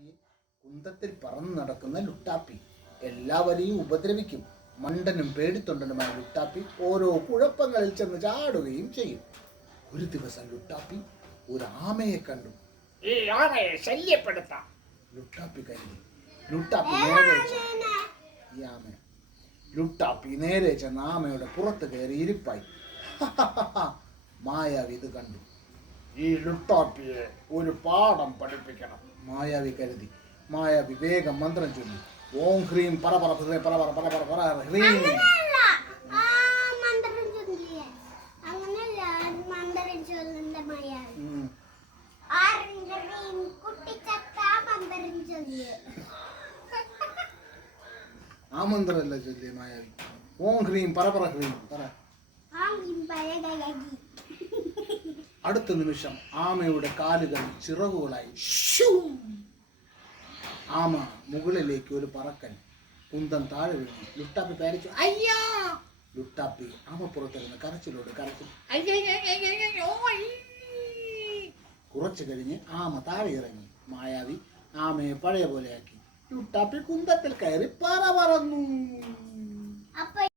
ലുട്ടാപ്പി കുന്തത്തിൽ പറന്നു നടക്കുന്ന ലുട്ടാപ്പി എല്ലാവരെയും ഉപദ്രവിക്കും. മണ്ടനും പേടിത്തൊണ്ടനുമായ ലുട്ടാപ്പി ഓരോ കുഴപ്പങ്ങളിൽ ചെന്ന് ചാടുകയും ചെയ്യും. ഒരു ദിവസം ലുട്ടാപ്പി ഒരു ആമയെ കണ്ടു. ഈ ആമയെ ശല്യപ്പെടുത്താം. ലുട്ടാപ്പി കരുതി. ലുട്ടാപ്പി നേരെ ചെ- ഈ ആമ ലുട്ടാപ്പി നേരെ ചെന്ന് ആമയുടെ പുറത്ത് കയറി ഇരിപ്പായി. മായാവി ഇത് കണ്ടു. ഈ ലുട്ടാപ്പിയെ ഒരു പാഠം പഠിപ്പിക്കണം. மாயாவை கருதி. மாயா விவேக மந்திரம் சொல்லி. ஓம் ஹ்ரீம் பரபர பரபர பரபர பரபர பர ஹ்ரீம். ஆமந்திரம் இல்லை சொல்லி மாயாவி. ஓம் ஹ்ரீம் பரபர ஹ்ரீம். பர. ஆம் ஹ்ரீம் பரபர ஹ்ரீம் അടുത്ത നിമിഷം ആമയുടെ കാലുകൾ ചിറകുകളായി! ആമ മുകളിലേക്ക് ഒരു പറക്കൻ കുന്തം താഴെ വീണു. ലുട്ടാപ്പി പേരച്ചു അയ്യാ! ലുട്ടാപ്പി ആമ പുറത്തിരുന്ന് കരച്ചിലോട് കരച്ചു. കുറച്ചു കഴിഞ്ഞ് ആമ താഴെ ഇറങ്ങി. മായാവി ആമയെ പഴയ പോലെയാക്കി ലുട്ടാപ്പി കുന്തത്തിൽ കയറി അപ്പൊ